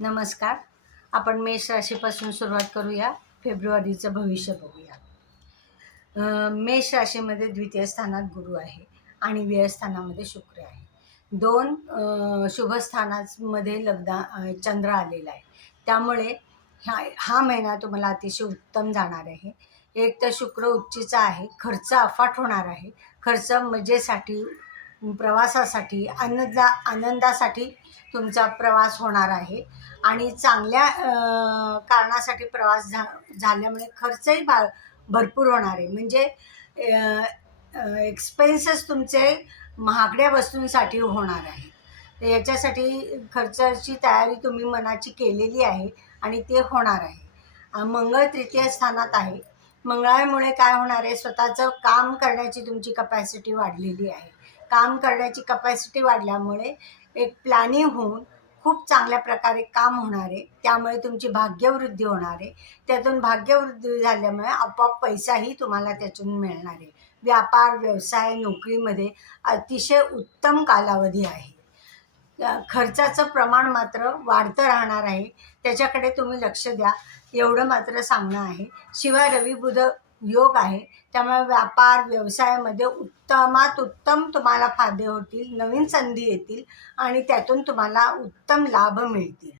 नमस्कार. आपण मेष राशीपासून सुरुवात करूया. फेब्रुवारीचं भविष्य बघूया. मेष राशीमध्ये द्वितीय स्थानात गुरु आहे आणि व्ययस्थानामध्ये शुक्र आहे. दोन शुभस्थानामध्ये चंद्र आलेला आहे. त्यामुळे हा महिना तुम्हाला अतिशय उत्तम जाणार आहे. एक तर शुक्र उच्चीचा आहे, खर्च अफाट होणार आहे. खर्च मजेसाठी, प्रवासासाठी, आनंदासाठी तुमचा प्रवास होणार आहे आणि चांगल्या कारणासाठी प्रवास झाल्यामुळे खर्चही भरपूर होणार आहे. म्हणजे एक्सपेन्सेस तुमचे महागड्या वस्तूंसाठी होणार आहे. तर याच्यासाठी खर्चाची तयारी तुम्ही मनाची केलेली आहे आणि ते होणार आहे. मंगळ तृतीय स्थानात आहे. मंगळामुळे काय होणार आहे, स्वतःचं काम करण्याची तुमची कपॅसिटी वाढलेली आहे. काम करण्याची कपॅसिटी वाढल्यामुळे एक प्लॅनिंग होऊन खूप चांगल्या प्रकारे काम होणार आहे. त्यामुळे तुमची भाग्यवृद्धी होणार आहे. त्यातून भाग्यवृद्धी झाल्यामुळे आपोआप पैसाही तुम्हाला त्यातून मिळणार आहे. व्यापार, व्यवसाय, नोकरीमध्ये अतिशय उत्तम कालावधी आहे. खर्चाचं प्रमाण मात्र वाढतं राहणार आहे. त्याच्याकडे तुम्ही लक्ष द्या, एवढं मात्र सांगणं आहे. शिवाय रवी बुध योग आहे. त्यामुळे व्यापार व्यवसायामध्ये उत्तमात उत्तम तुम्हाला फायदे होतील, नवीन संधी येतील आणि त्यातून तुम्हाला उत्तम लाभ मिळतील.